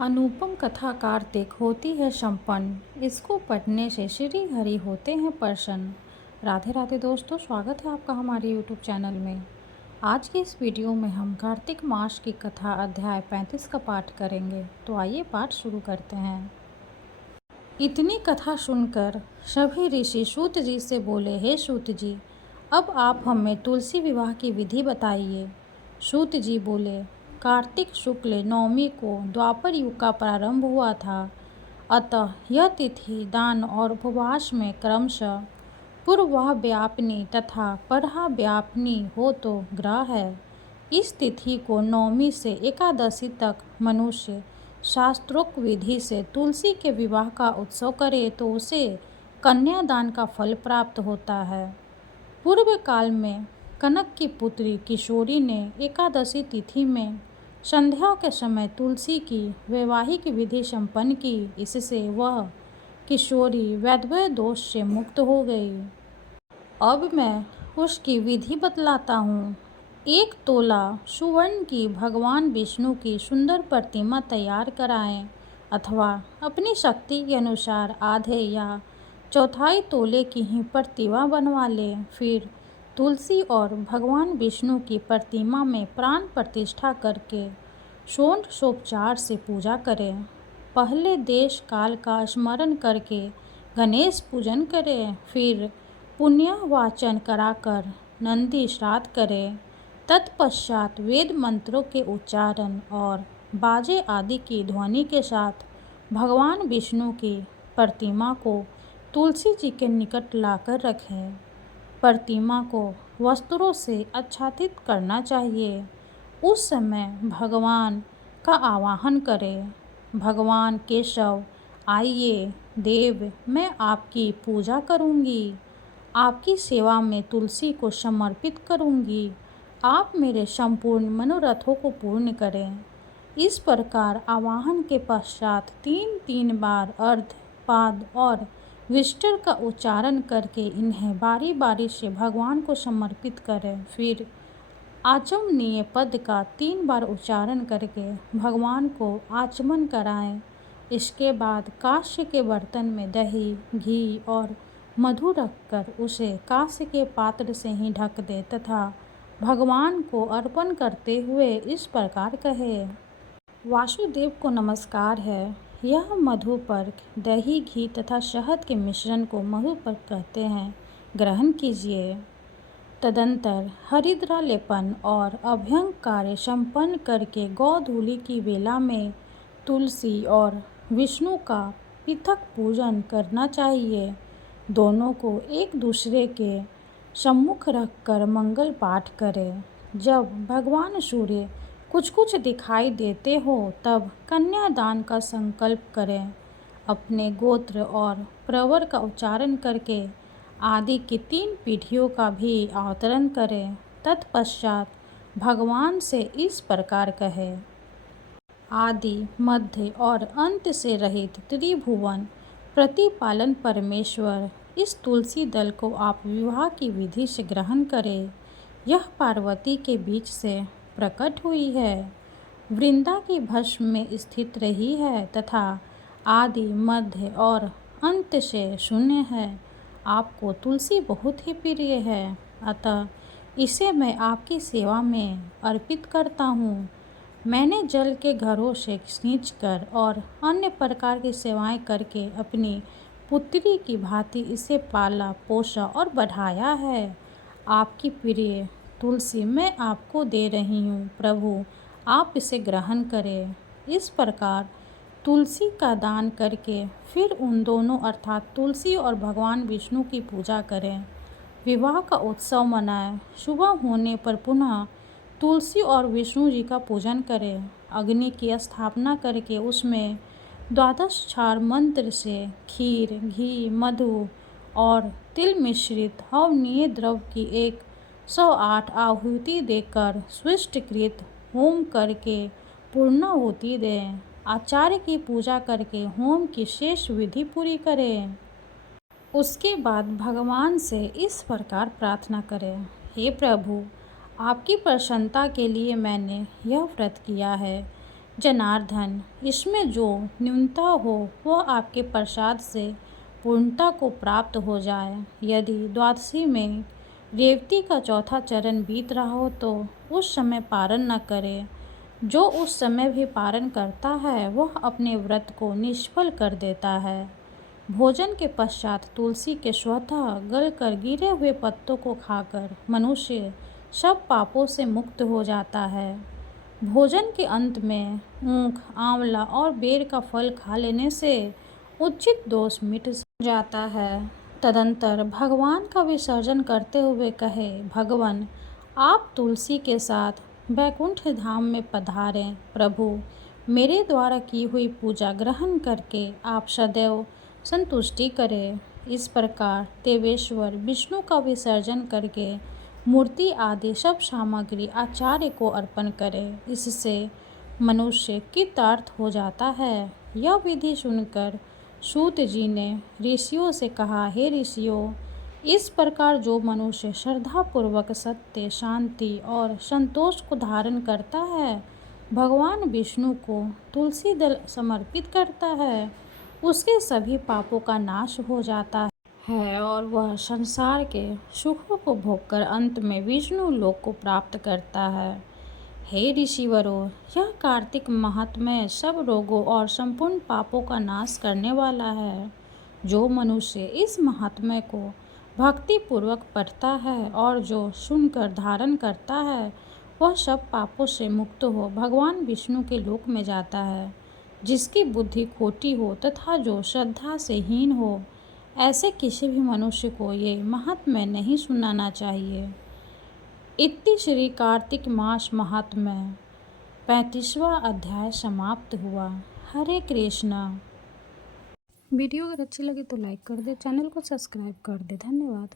अनुपम कथा कार्तिक होती है संपन्न। इसको पढ़ने से श्री हरि होते हैं प्रसन्न। राधे राधे दोस्तों, स्वागत है आपका हमारे यूट्यूब चैनल में। आज की इस वीडियो में हम कार्तिक मास की कथा अध्याय 35 का पाठ करेंगे। तो आइए पाठ शुरू करते हैं। इतनी कथा सुनकर सभी ऋषि सूत जी से बोले, हे सूत जी, अब आप हमें तुलसी विवाह की विधि बताइए। सूत जी बोले, कार्तिक शुक्ल नवमी को द्वापर युग का प्रारंभ हुआ था, अतः यह तिथि दान और उपवास में क्रमशः पूर्वाह व्यापिनी तथा परहा व्यापिनी हो तो ग्रह है। इस तिथि को नवमी से एकादशी तक मनुष्य शास्त्रोक्त विधि से तुलसी के विवाह का उत्सव करे तो उसे कन्यादान का फल प्राप्त होता है। पूर्व काल में कनक की पुत्री किशोरी ने एकादशी तिथि में संध्या के समय तुलसी की वैवाहिक विधि संपन्न की। इससे वह किशोरी वैधव्य दोष से मुक्त हो गई। अब मैं उसकी विधि बतलाता हूँ। 1 तोला सुवर्ण की भगवान विष्णु की सुंदर प्रतिमा तैयार कराएं अथवा अपनी शक्ति के अनुसार आधे या चौथाई तोले की ही प्रतिमा बनवा लें। फिर तुलसी और भगवान विष्णु की प्रतिमा में प्राण प्रतिष्ठा करके षोडशोपचार से पूजा करें। पहले देश काल का स्मरण करके गणेश पूजन करें। फिर पुण्य वाचन कराकर नंदी श्राद्ध करें। तत्पश्चात वेद मंत्रों के उच्चारण और बाजे आदि की ध्वनि के साथ भगवान विष्णु की प्रतिमा को तुलसी जी के निकट लाकर रखें। प्रतिमा को वस्त्रों से आच्छादित करना चाहिए। उस समय भगवान का आवाहन करें, भगवान केशव आइए देव, मैं आपकी पूजा करूंगी, आपकी सेवा में तुलसी को समर्पित करूंगी, आप मेरे संपूर्ण मनोरथों को पूर्ण करें। इस प्रकार आवाहन के पश्चात 3 बार अर्ध पाद और विष्टर का उच्चारण करके इन्हें बारी बारी से भगवान को समर्पित करें। फिर आचमनीय पद का 3 बार उच्चारण करके भगवान को आचमन कराएं। इसके बाद कांस्य के बर्तन में दही, घी और मधु रखकर उसे कांस्य के पात्र से ही ढक दे तथा भगवान को अर्पण करते हुए इस प्रकार कहे, वासुदेव को नमस्कार है। यह मधुपर्क दही, घी तथा शहद के मिश्रण को मधुपर्क कहते हैं, ग्रहण कीजिए। तदंतर हरिद्रा लेपन और अभ्यंग कार्य संपन्न करके गौधूलि की वेला में तुलसी और विष्णु का पृथक पूजन करना चाहिए। दोनों को एक दूसरे के सम्मुख रखकर मंगल पाठ करें। जब भगवान सूर्य कुछ कुछ दिखाई देते हो तब कन्यादान का संकल्प करें। अपने गोत्र और प्रवर का उच्चारण करके आदि की 3 पीढ़ियों का भी अवतरण करें। तत्पश्चात भगवान से इस प्रकार कहे, आदि मध्य और अंत से रहित त्रिभुवन प्रतिपालन परमेश्वर, इस तुलसी दल को आप विवाह की विधि से ग्रहण करें। यह पार्वती के बीच से प्रकट हुई है, वृंदा की भस्म में स्थित रही है तथा आदि मध्य और अंत से शून्य है। आपको तुलसी बहुत ही प्रिय है, अतः इसे मैं आपकी सेवा में अर्पित करता हूँ। मैंने जल के घरों से सींचकर और अन्य प्रकार की सेवाएं करके अपनी पुत्री की भांति इसे पाला, पोसा और बढ़ाया है। आपकी प्रिय तुलसी मैं आपको दे रही हूँ, प्रभु आप इसे ग्रहण करें। इस प्रकार तुलसी का दान करके फिर उन दोनों अर्थात तुलसी और भगवान विष्णु की पूजा करें। विवाह का उत्सव मनाएं। सुबह होने पर पुनः तुलसी और विष्णु जी का पूजन करें। अग्नि की स्थापना करके उसमें 12 क्षार मंत्र से खीर, घी, मधु और तिल मिश्रित हवनीय द्रव्य की 108 आहुति देकर स्विष्टकृत होम करके पूर्णाहुति दें। आचार्य की पूजा करके होम की शेष विधि पूरी करें। उसके बाद भगवान से इस प्रकार प्रार्थना करें, हे प्रभु आपकी प्रसन्नता के लिए मैंने यह व्रत किया है। जनार्दन, इसमें जो न्यूनता हो वह आपके प्रसाद से पूर्णता को प्राप्त हो जाए। यदि द्वादशी में रेवती का चौथा चरण बीत रहा हो तो उस समय पारण न करे। जो उस समय भी पारण करता है वह अपने व्रत को निष्फल कर देता है। भोजन के पश्चात तुलसी के स्वतः गलकर गिरे हुए पत्तों को खाकर मनुष्य सब पापों से मुक्त हो जाता है। भोजन के अंत में ऊख, आंवला और बेर का फल खा लेने से उचित दोष मिट जाता है। तदंतर भगवान का विसर्जन करते हुए कहे, भगवान आप तुलसी के साथ वैकुंठ धाम में पधारें। प्रभु मेरे द्वारा की हुई पूजा ग्रहण करके आप सदैव संतुष्टि करें। इस प्रकार देवेश्वर विष्णु का विसर्जन करके मूर्ति आदि सब सामग्री आचार्य को अर्पण करे। इससे मनुष्य कृतार्थ हो जाता है। यह विधि सुनकर सूत जी ने ऋषियों से कहा, हे ऋषियों, इस प्रकार जो मनुष्य श्रद्धापूर्वक सत्य, शांति और संतोष को धारण करता है, भगवान विष्णु को तुलसी दल समर्पित करता है, उसके सभी पापों का नाश हो जाता है और वह संसार के सुखों को भोगकर अंत में विष्णु लोक को प्राप्त करता है। हे ऋषिवरों, यह कार्तिक महात्म्य सब रोगों और संपूर्ण पापों का नाश करने वाला है। जो मनुष्य इस महात्म्य को भक्ति पूर्वक पढ़ता है और जो सुनकर धारण करता है, वह सब पापों से मुक्त हो भगवान विष्णु के लोक में जाता है। जिसकी बुद्धि खोटी हो तथा जो श्रद्धा से हीन हो, ऐसे किसी भी मनुष्य को ये महात्म्य नहीं सुनाना चाहिए। इति श्री कार्तिक मास महात्म्य 35वां अध्याय समाप्त हुआ। हरे कृष्णा। वीडियो अगर अच्छी लगी तो लाइक कर दे, चैनल को सब्सक्राइब कर दे। धन्यवाद।